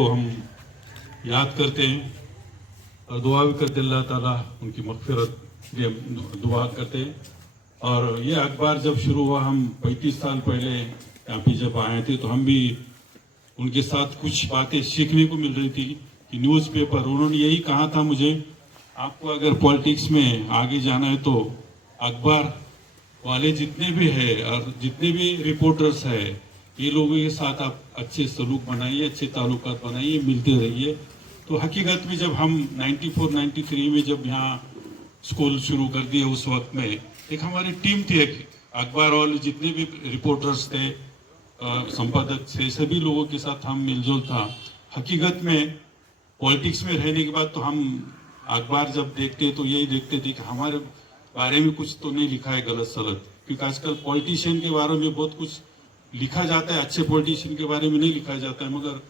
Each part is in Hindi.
को हम याद करते हैं और दुआ भी करते, अल्लाह ताला उनकी मग़फ़िरत के दुआ करते हैं। और ये अखबार जब शुरू हुआ, हम 35 साल पहले यहाँ पे जब आए थे, तो हम भी उनके साथ कुछ बातें सीखने को मिल रही थी कि न्यूज़पेपर, उन्होंने यही कहा था मुझे, आपको अगर पॉलिटिक्स में आगे जाना है तो अखबार वाले जितने भी हैं और जितने भी रिपोर्टर्स हैं, ये लोगों के साथ आप अच्छे सलूक बनाइए, अच्छे ताल्लुकात बनाइए, मिलते रहिए। तो हकीकत में जब हम 94-93 में जब यहाँ स्कूल शुरू कर दिए, उस वक्त में एक हमारी टीम थी, एक अखबार वाले जितने भी रिपोर्टर्स थे, संपादक थे, सभी लोगों के साथ हम मिलजुल था। हकीकत में पॉलिटिक्स में रहने के बाद तो हम अखबार जब देखते तो यही देखते थे कि हमारे बारे में कुछ तो नहीं लिखा है गलत सलत, क्योंकि आजकल पॉलिटिशियन के बारे में बहुत कुछ लिखा जाता है, अच्छे पॉलिटिशियन के बारे में नहीं लिखा जाता है, मगर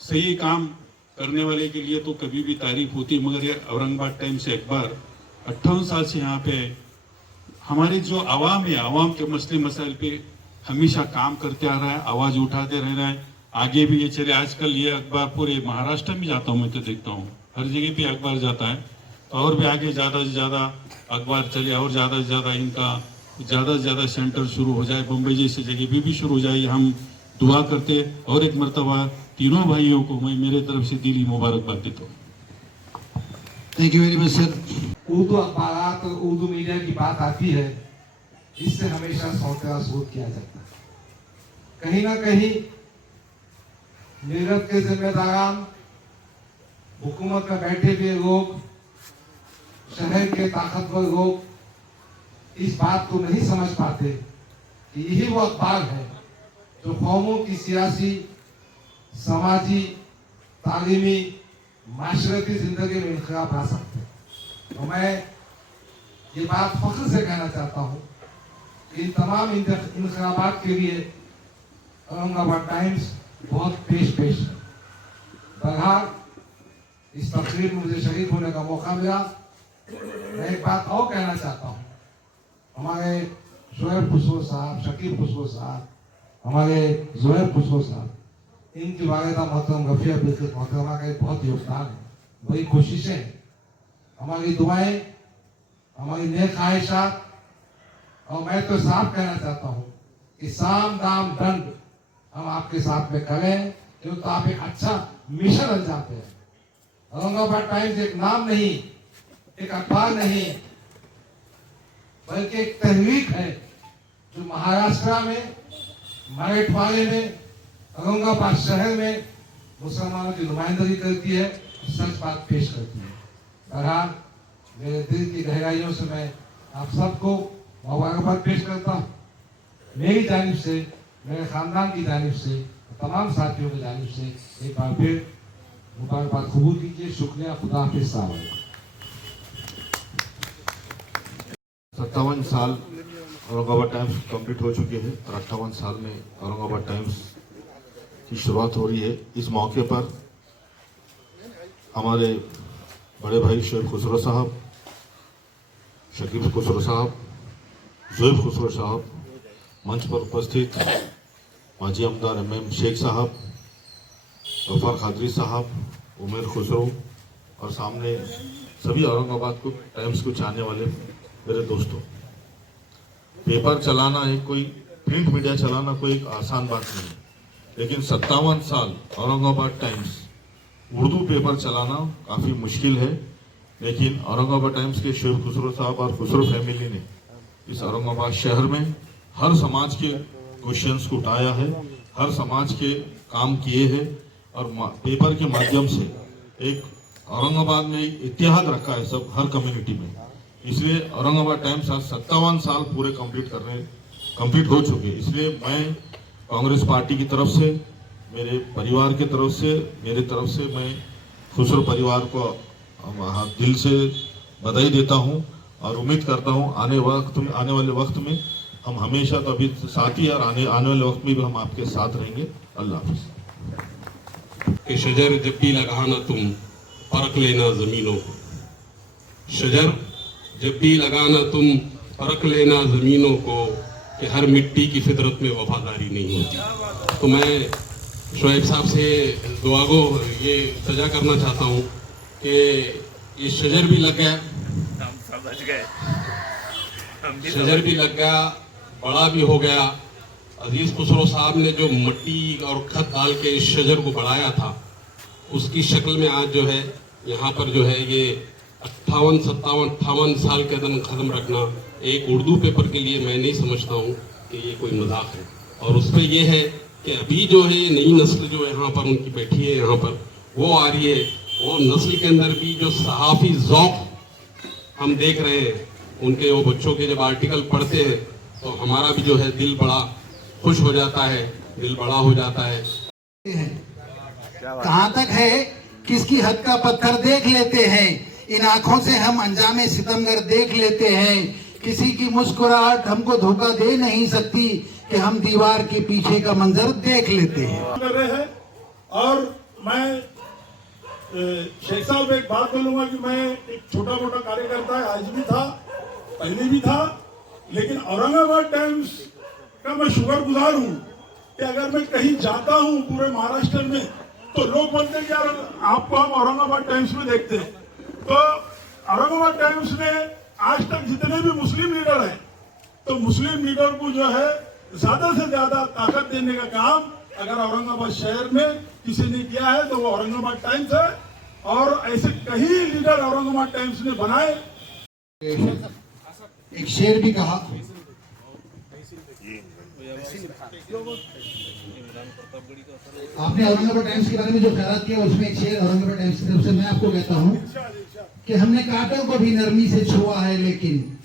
सही काम करने वाले के लिए तो कभी भी तारीफ होती है। मगर ये औरंगाबाद टाइम्स से अखबार 58 साल से यहाँ पे हमारे जो आवाम है, आवाम के मसले मसाइल पे हमेशा काम करते आ रहा है, आवाज उठाते रह रहा है, आगे भी ये चले। आजकल ये अखबार पूरे महाराष्ट्र में जाता हूँ मैं तो देखता हूँ, हर जगह पे अखबार जाता है, तो और भी आगे ज़्यादा से ज़्यादा अखबार चले और ज़्यादा से ज़्यादा इनका ज़्यादा से ज़्यादा सेंटर शुरू हो जाए, बम्बई जैसी जगह भी शुरू हो जाए, हम दुआ करते। और एक मरतबा तीनों भाइयों को मैं मेरे तरफ से दिली मुबारकबाद देता हूँ। Thank you very much sir. Urdu अखबारात और उर्दू मीडिया की बात आती है, इससे हमेशा सौतेला सूद किया जाता है। कहीं ना कहीं मेरठ के जिम्मेदारान, हुकूमत में बैठे हुए लोग, शहर के ताकतवर लोग इस बात को नहीं समझ पाते कि यही वो अखबार है जो कौमों की सियासी, समाजी, तालीमी, माशरती जिंदगी में इनकलाब ला सकते हैं। तो मैं ये बात फख्र से कहना चाहता हूँ कि इन तमाम इनकलाबात के लिए औरंगाबाद टाइम्स बहुत पेश है। बहरहाल इस तकरीर में मुझे शरीक होने का मौका मिला। मैं एक बात और कहना चाहता हूँ, हमारे शोएब खुसरो साहब, शकीब खुसरो साहब, हमारे जोएब खुसरो साहब, इनकी वालिदा मोहतरम रफिया बिल्किस मोहतरमा का एक बहुत योगदान है, बड़ी कोशिशें हैं, हमारी दुआएं, हमारी नेक ख्वाहिशात। और मैं तो साफ कहना चाहता हूँ कि साम दाम दंड हम आपके साथ में करें, क्योंकि तो आप एक अच्छा मिशन अंजाम दे। औरंगाबाद टाइम्स एक नाम नहीं, एक अखबार नहीं, बल्कि एक तहरीक है जो महाराष्ट्र में, मराठवाड़े में, औरंगाबाद शहर में मुसलमानों की नुमाइंदगी करती है, सच बात पेश करती है। बहरहाल मेरे दिल की गहराइयों से मैं आप सबको मुबारकबाद पेश करता हूँ। मेरी जानिब से, मेरे खानदान की जानिब से, तमाम साथियों की जानिब से एक बार फिर मुबारकबाद कबूल कीजिए। शुक्रिया। खुदा हाफिज़ साहब। 57 साल औरंगाबाद टाइम्स कंप्लीट हो चुके हैं और 58 साल में औरंगाबाद टाइम्स की शुरुआत हो रही है। इस मौके पर हमारे बड़े भाई शोएब खुसरो साहब, शकीब खुसरो साहब, जोएब खुसरो साहब, मंच पर उपस्थित माजी आमदार MM शेख साहब, गफार खादरी साहब, उमेर खुसरो और सामने सभी औरंगाबाद को टाइम्स को चाहने वाले मेरे दोस्तों, पेपर चलाना एक कोई प्रिंट मीडिया चलाना कोई एक आसान बात नहीं है, लेकिन 57 साल औरंगाबाद टाइम्स उर्दू पेपर चलाना काफ़ी मुश्किल है। लेकिन औरंगाबाद टाइम्स के शोएब खुसरो साहब और खुसरो फैमिली ने इस औरंगाबाद शहर में हर समाज के क्वेश्चंस को उठाया है, हर समाज के काम किए हैं और पेपर के माध्यम से एक औरंगाबाद में एक इतिहाद रखा है सब हर कम्युनिटी में। इसलिए औरंगाबाद टाइम्स आज 57 साल पूरे कंप्लीट हो चुके। इसलिए मैं कांग्रेस पार्टी की तरफ से, मेरे परिवार की तरफ से, मेरे तरफ से मैं खुसरो परिवार को दिल से बधाई देता हूं और उम्मीद करता हूं आने वाले वक्त में हम हमेशा तो अभी साथ ही और आने वाले वक्त में भी हम आपके साथ रहेंगे। अल्लाह हाफिज़। शजर जब भी लगाना तुम परख लेना ज़मीनों को, शजर जब भी लगाना तुम परख लेना ज़मीनों को, कि हर मिट्टी की फितरत में वफादारी नहीं होती। तो मैं शोएब साहब से दुआ को ये सजा करना चाहता हूँ कि ये शजर भी लग गया, हम समझ गए, हम भी शजर भी लग गया, बड़ा भी हो गया। अजीज खुसरो साहब ने जो मिट्टी और खत डाल के इस शजर को बढ़ाया था, उसकी शक्ल में आज जो है यहाँ पर जो है ये 58 साल के कदम रखना एक उर्दू पेपर के लिए मैं नहीं समझता हूँ कि ये कोई मजाक है। और उस पर यह है कि अभी जो है ये नई नस्ल जो यहाँ पर उनकी बैठी है, यहाँ पर वो आ रही है, वो नस्ल के अंदर भी जो सहाफ़ी ज़ौक़ हम देख रहे हैं, उनके वो बच्चों के जब आर्टिकल पढ़ते हैं तो हमारा भी जो है दिल बड़ा खुश हो जाता है, दिल बड़ा हो जाता है। कहाँ तक है किसकी हद का पत्थर देख लेते हैं, इन आंखों से हम अंजामे सितमगर देख लेते हैं। किसी की मुस्कुराहट हमको धोखा दे नहीं सकती कि हम दीवार के पीछे का मंजर देख लेते हैं। कर रहे हैं। और मैं शेख साहब एक बात बोलूंगा कि मैं एक छोटा मोटा कार्यकर्ता है, आज भी था, पहले भी था, लेकिन औरंगाबाद टाइम्स का मैं शुक्रगुजार हूँ कि अगर मैं कहीं जाता हूँ पूरे महाराष्ट्र में तो लोग बोलते हैं कि यार आपको हम औरंगाबाद टाइम्स में देखते हैं। तो औरंगाबाद टाइम्स ने आज तक जितने भी मुस्लिम लीडर हैं, तो मुस्लिम लीडर को जो है ज्यादा से ज्यादा ताकत देने का काम अगर औरंगाबाद शहर में किसी ने किया है तो वो औरंगाबाद टाइम्स है। और ऐसे कई लीडर औरंगाबाद टाइम्स ने बनाए। एक शेर भी कहा, आपने औरंगाबाद टाइम्स के बारे में जो ख्याल किया उसमें एक शेर औरंगाबाद टाइम्स की तरफ से मैं आपको कहता हूँ कि हमने कांटों को भी नरमी से छुआ है, लेकिन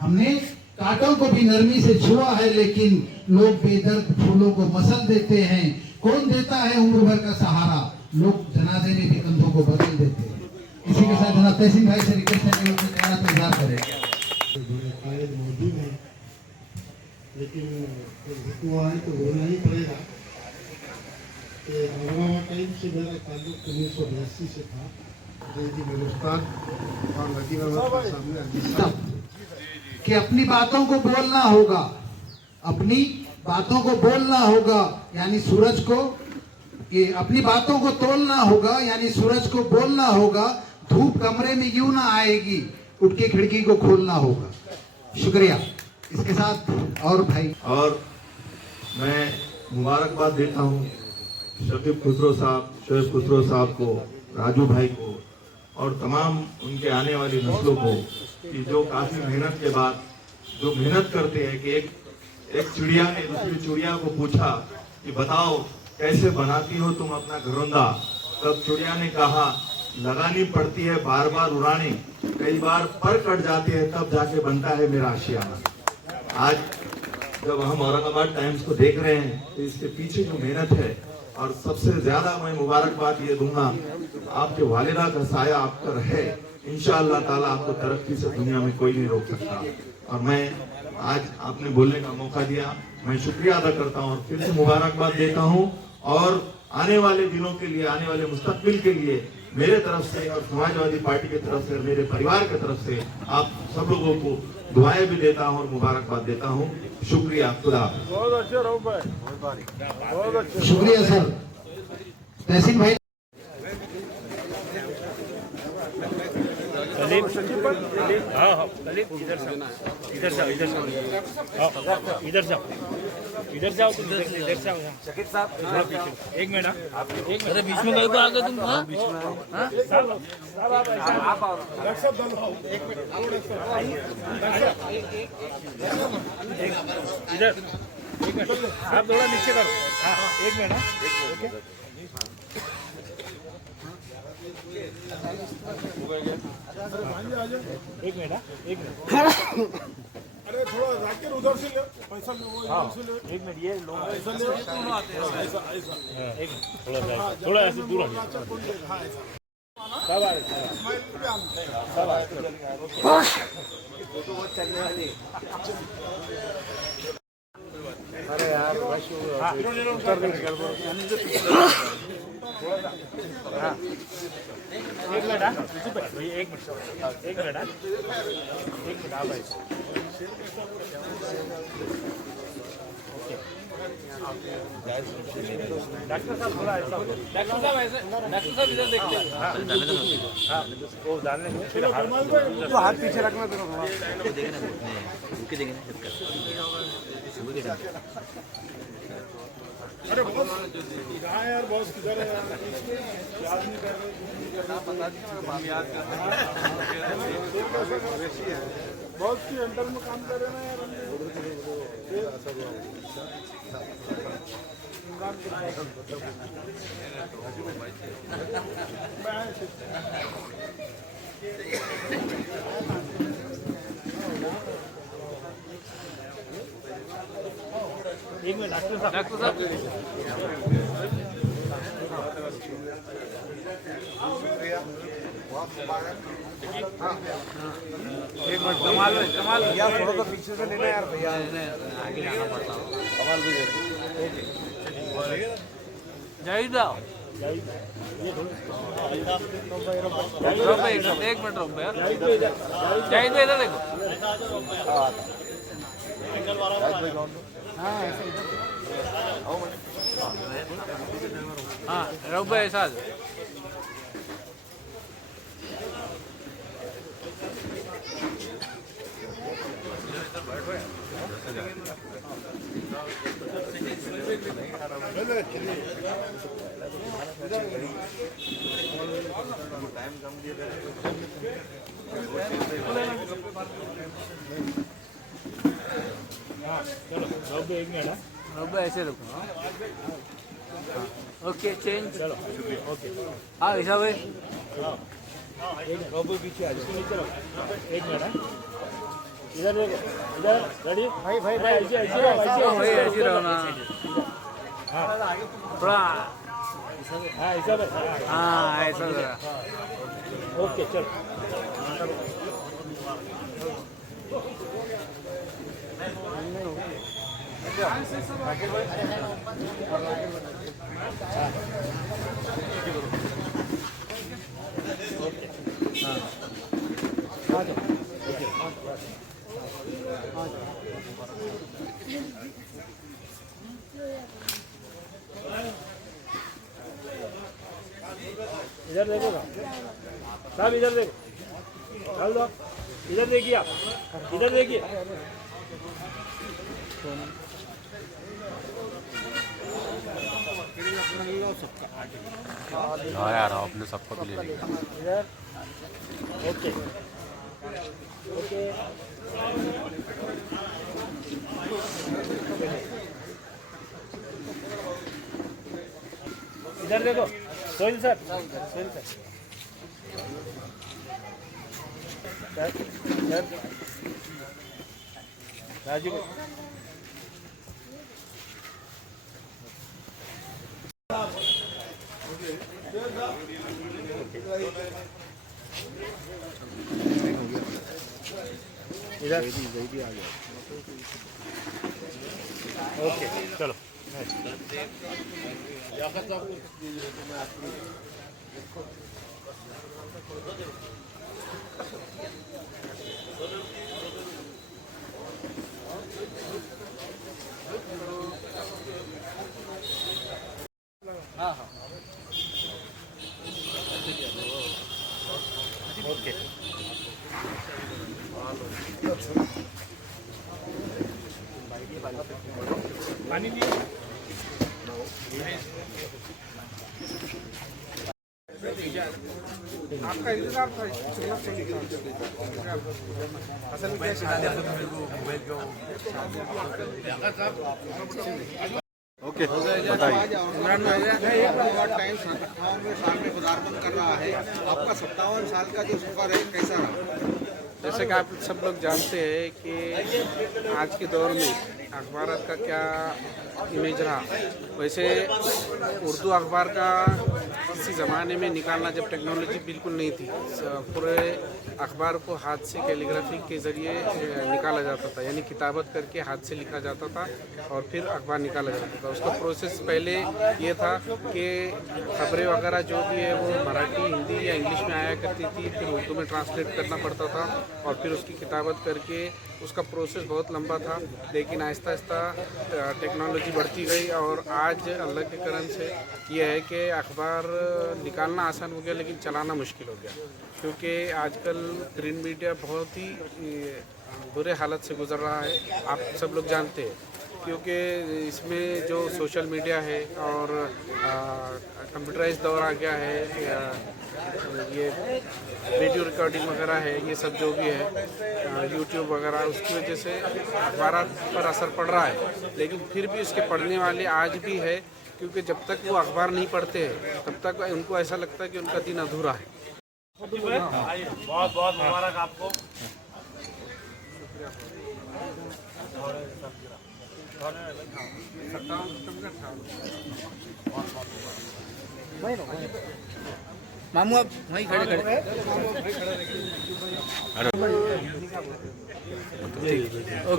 हमने कांटों को भी नरमी से छुआ है, लेकिन लोग बेदर्द फूलों को मसल देते हैं। कौन देता है उम्र भर का सहारा, लोग जनाजे में भी कंधों को बदल देते हैं। इसी के साथ जनाब तहसीन भाई से रिक्वेस्ट है कि अपने ख्याल का इजहार करें। मौजूद है, लेकिन हुआ है तो होना ही पड़ेगा। औरंगाबाद टाइम्स से मेरा ताल्लुक 1982 से था, जैदी मेरे उस्ताद और नदीम अहमद के सामने अजीज कि अपनी बातों को बोलना होगा, अपनी बातों को बोलना होगा, यानी सूरज को, कि अपनी बातों को तोलना होगा, यानी सूरज को बोलना होगा। धूप कमरे में यूं ना आएगी, उठ के खिड़की को खोलना होगा। शुक्रिया। इसके साथ और भाई, और मैं मुबारकबाद देता हूँ शकीब खुसरो साहब, शोएब खुसरो साहब को, राजू भाई को और तमाम उनके आने वाली नस्लों को कि जो काफी मेहनत के बाद जो मेहनत करते हैं कि एक चिड़िया ने दूसरी चिड़िया को पूछा कि बताओ कैसे बनाती हो तुम अपना घरौंदा, तब चिड़िया ने कहा लगानी पड़ती है बार बार उड़ाने, कई बार पर कट जाते हैं तब जाके बनता है मेरा आशियाना। आज जब हम औरंगाबाद टाइम्स को देख रहे हैं तो इसके पीछे जो मेहनत है, और सबसे ज्यादा मैं मुबारकबाद ये दूंगा आपके वालिदा का साया आप पर है। इंशाअल्लाह ताला आपको तरक्की से दुनिया में कोई नहीं रोक सकता। और मैं आज आपने बोलने का मौका दिया, मैं शुक्रिया अदा करता हूँ और फिर से मुबारकबाद देता हूँ। और आने वाले दिनों के लिए, आने वाले मुस्तकबिल के लिए मेरे तरफ से और समाजवादी पार्टी की तरफ से और मेरे परिवार की तरफ से आप सब लोगों को दुआएं भी देता हूँ और मुबारकबाद देता हूँ। शुक्रिया। खुदा हाफिज़। शुक्रिया सर। तहसीन भाई, हाँ हाँ इधर जाओ, इधर जाओ, इधर जाओ, इधर जाओ, इधर जाओ, तुम इधर जाओ। शकीब साहब एक मिनट, एक मिनट बीच में गए तो आगे तुम, हाँ बीच में, हाँ आप आओ, इधर एक मिनट, आप थोड़ा नीचे करो, हाँ एक मिनट, ओके एक मिनट, एक मिनट। अरे थोड़ा जाकिर उधर से ले, पैसा ले, वो इधर से ले। एक मिनट, ये लोग ऐसा ले, ऐसा ऐसा एक मिनट, थोड़ा ऐसे दूर हटिए। सब आ रहे, सब आ रहे। अरे यार उतर नहीं कर हाँ एक मिनट, हाँ भैया एक मिनट, एक मिनट, हाँ एक मिनट, हाँ भाई ओके डॉक्टर साहब बोला ऐसा डॉक्टर साहब ऐसे डॉक्टर साहब इधर देखते हैं हाँ वो डालने को तो हाथ पीछे रखना तेरा अरे बॉस कहाँ यार बॉस किधर है याद नहीं कर रहे बॉस की अंडर में काम कर रहे ना यार एक मिनट डॉक्टर साहब एक मिनट कमाल यार थोड़ा तो पीछे से लेना यार भैया आगे जाना पड़ता है कमाल भी ओके जाइदा एक मिनट रुक यार जाइदा इधर देखो हाँ रघु भाई ऐसा चलो रघु एक मिनट रघु ऐसे रुको ओके चेंज चलो ओके हाँ ऐसा भाई रघु पीछे आ जाओ एक मिनट इधर देखो इधर रेडी भाई भाई भाई ऐसे ऐसे रहो ना हाँ थोड़ा हाँ ऐसा हाँ ऐसा जरा ओके चल इधर देखो साहब इधर देखो डाल दो इधर देखिए आप इधर देखिए हाँ यार आपने सबको ले लिया इधर ओके ओके इधर देखो सोहिल सर सोहिल सर राजू इधर ओके चलो हाँ हाँ ओके पानी लिए आपका इंतजार था असल में ओके इमरान भाई टाइम 57 साल में पदार्पण कर रहा है, आपका 57 साल का जो सफर है कैसा रहा? जैसे कि आप सब लोग जानते हैं कि आज के दौर में अखबार का क्या इमेज रहा, वैसे उर्दू अखबार का किसी ज़माने में निकालना जब टेक्नोलॉजी बिल्कुल नहीं थी, पूरे अखबार को हाथ से कैलीग्राफी के ज़रिए निकाला जाता था, यानी किताबत करके हाथ से लिखा जाता था और फिर अखबार निकाला जाता था। उसका प्रोसेस पहले ये था कि खबरें वगैरह जो भी है वो मराठी, हिंदी या इंग्लिश में आया करती थी, फिर उर्दू में ट्रांसलेट करना पड़ता था और फिर उसकी किताबत करके उसका प्रोसेस बहुत लंबा था, लेकिन आहिस्ता आहिस्ता टेक्नोलॉजी बढ़ती गई और आज अल्लाह के करम से ये है कि अखबार निकालना आसान हो गया लेकिन चलाना मुश्किल हो गया, क्योंकि आजकल प्रिंट मीडिया बहुत ही बुरे हालत से गुजर रहा है, आप सब लोग जानते हैं, क्योंकि इसमें जो सोशल मीडिया है और कंप्यूटराइज दौर आ गया है, ये वीडियो रिकॉर्डिंग वगैरह है, ये सब जो भी है यूट्यूब वगैरह, उसकी वजह से अखबार पर असर पड़ रहा है। लेकिन फिर भी उसके पढ़ने वाले आज भी है, क्योंकि जब तक वो अखबार नहीं पढ़ते हैं तब तक उनको ऐसा लगता है कि उनका दिन अधूरा है। बहुत बहुत मुबारक आपको। मामू आप वहीं खड़े खड़े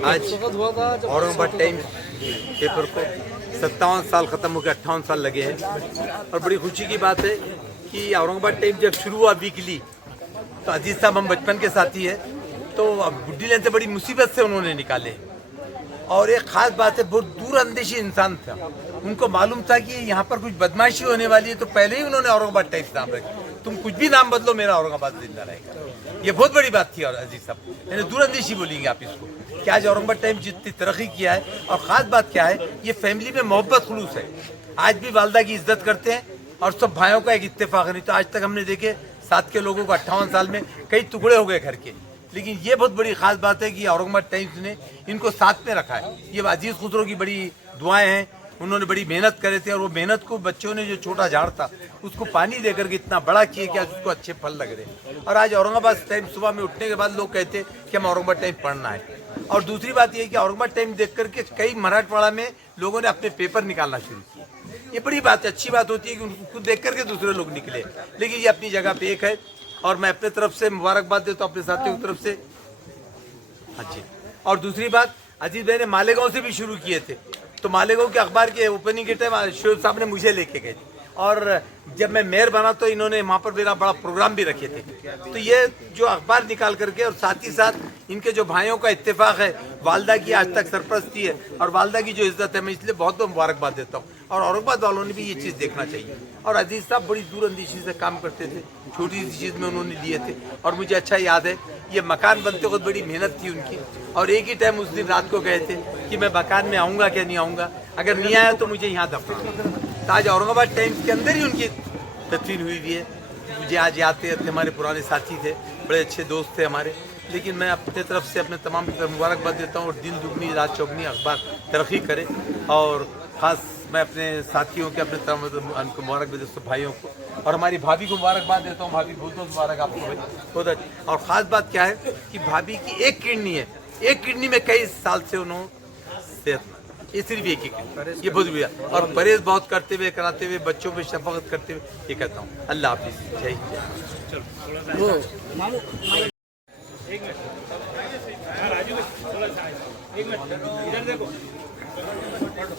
आज औरंगाबाद टाइम्स पेपर को 57 साल खत्म होकर 58 साल लगे हैं और बड़ी खुशी की बात है कि औरंगाबाद टाइम्स जब शुरू हुआ वीकली तो अजीज साहब हम बचपन के साथी है, तो अब बुढ़ी लाइन से बड़ी मुसीबत से उन्होंने निकाले और एक खास बात है, बहुत दूरअंदेशी इंसान था, उनको मालूम था कि यहाँ पर कुछ बदमाशी होने वाली है, तो पहले ही उन्होंने औरंगाबाद टाइम्स नाम रखा, तुम कुछ भी नाम बदलो मेरा औरंगाबाद जिंदा रहेगा। ये बहुत बड़ी बात थी और अजीज साहब, यानी दूरअंदेशी बोलेंगे आप इसको कि आज औरंगाबाद टाइम्स जितनी तरक्की किया है। और खास बात क्या है, ये फैमिली में मोहब्बत खुलूस है, आज भी वालदा की इज्जत करते हैं और सब भाइयों का एक इत्तेफाक है। नहीं तो आज तक हमने देखे साथ के लोगों को 58 साल में कई टुकड़े हो गए घर के, लेकिन ये बहुत बड़ी खास बात है कि औरंगाबाद टाइम्स ने इनको साथ में रखा है। ये अजीज खुसरो की बड़ी दुआएं हैं, उन्होंने बड़ी मेहनत करे थे और वो मेहनत को बच्चों ने जो छोटा झाड़ था उसको पानी देकर के इतना बड़ा किए कि आज उसको अच्छे फल लग रहे हैं। और आज औरंगाबाद टाइम्स सुबह में उठने के बाद लोग कहते कि हम औरंगाबाद टाइम्स पढ़ना है। और दूसरी बात यह कि औरंगाबाद टाइम्स देख करके कई मराठवाड़ा में लोगों ने अपने पेपर निकालना शुरू किया। ये बड़ी बात अच्छी बात होती है कि उनको देख करके दूसरे लोग निकले, लेकिन ये अपनी जगह पे एक है और मैं अपने तरफ से मुबारकबाद देता हूँ अपने साथियों की तरफ से। हाँ जी, और दूसरी बात, अजीज भाई ने मालेगांव से भी शुरू किए थे, तो मालेगांव के अखबार के ओपनिंग के टाइम शोएब साहब ने मुझे लेके गए थे और जब मैं मेयर बना तो इन्होंने वहाँ पर मेरा बड़ा प्रोग्राम भी रखे थे। तो ये जो अखबार निकाल करके और साथ ही साथ इनके जो भाइयों का इत्तेफाक है, वालदा की आज तक सरपरस्ती है और वालदा की जो इज्जत है, मैं इसलिए बहुत बहुत मुबारकबाद देता हूँ। और औरंगाबाद वालों ने भी ये चीज़ देखना चाहिए। और अजीज साहब बड़ी दूरअंदेशी से काम करते थे, छोटी सी चीज़ में उन्होंने लिए थे और मुझे अच्छा याद है ये मकान बनते वक्त बड़ी मेहनत थी उनकी और एक ही टाइम उस दिन रात को कहे थे कि मैं मकान में आऊँगा क्या नहीं आऊँगा, अगर नहीं आया तो मुझे यहाँ दफना। आज औरंगाबाद टाइम्स के अंदर ही उनकी तदफीन हुई हुई है। मुझे आज याद थे, हमारे पुराने साथी थे, बड़े अच्छे दोस्त थे हमारे, लेकिन मैं अपने तरफ से अपने तमाम मुबारकबाद देता हूँ और दिन दुगनी रात चौगनी अखबार तरक्की करे। और ख़ास मैं अपने साथियों के अपने उनको मुबारकबाद देता हूँ, भाइयों को, और हमारी भाभी को मुबारकबाद देता हूँ। भाभी बहुत बहुत मुबारक आपको भाई, बहुत अच्छा। और ख़ास बात क्या है कि भाभी की एक किडनी है, एक किडनी में कई साल से उन्होंने सेहत, ये सिर्फ एक ही किडनी, ये बहुत बढ़िया। और परहेज बहुत करते हुए, कराते हुए, बच्चों पे शफकत करते हुए, ये कहता हूँ। अल्लाह हाफिज़, जय हिंद। एक मिनट, हाँ राजू भाई थोड़ा सा एक मिनट इधर देखो।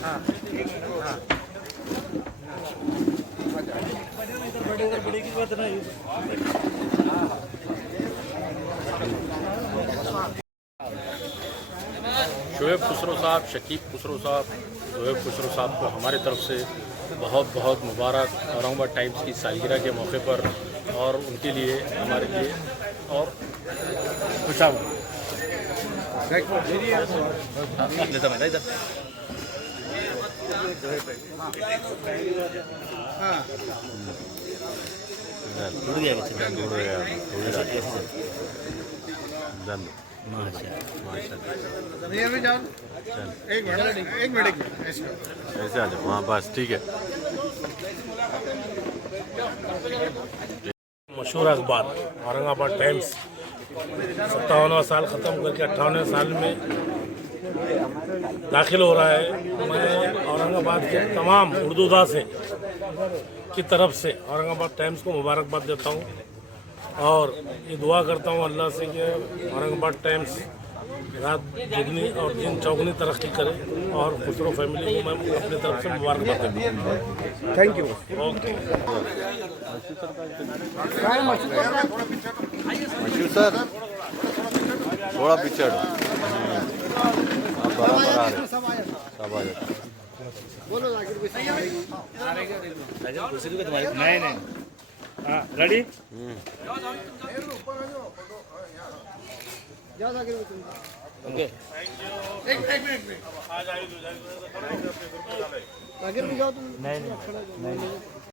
हाँ बड़े की बात नहीं। शोएब खुसरो साहब, शकीब खुसरो साहब, शोएब खुसरो साहब को हमारे तरफ से बहुत बहुत मुबारक औरंगाबाद टाइम्स की सालगिरह के मौके पर, और उनके लिए हमारे लिए और खुशामद। एक मिनट ऐसे आ जाओ, हाँ बस ठीक है। मशहूर अखबार औरंगाबाद टाइम्स 57वां साल ख़त्म करके 58वें साल में दाखिल हो रहा है। मैं औरंगाबाद के तमाम उर्दूदा से की तरफ से औरंगाबाद टाइम्स को मुबारकबाद देता हूँ और ये दुआ करता हूँ अल्लाह से कि औरंगाबाद टाइम्स रात दुगनी और दिन चौगनी तरक्की करे और खुसरो फैमिली को मैं अपनी तरफ से मुबारकबाद देता हूँ। Thank you. ओके मशहूर सर थोड़ा पीछे हटो। आप बराबर आ रहे, सब आ जाते। नहीं नहीं हाँ रेडी ओके एक मिनट नहीं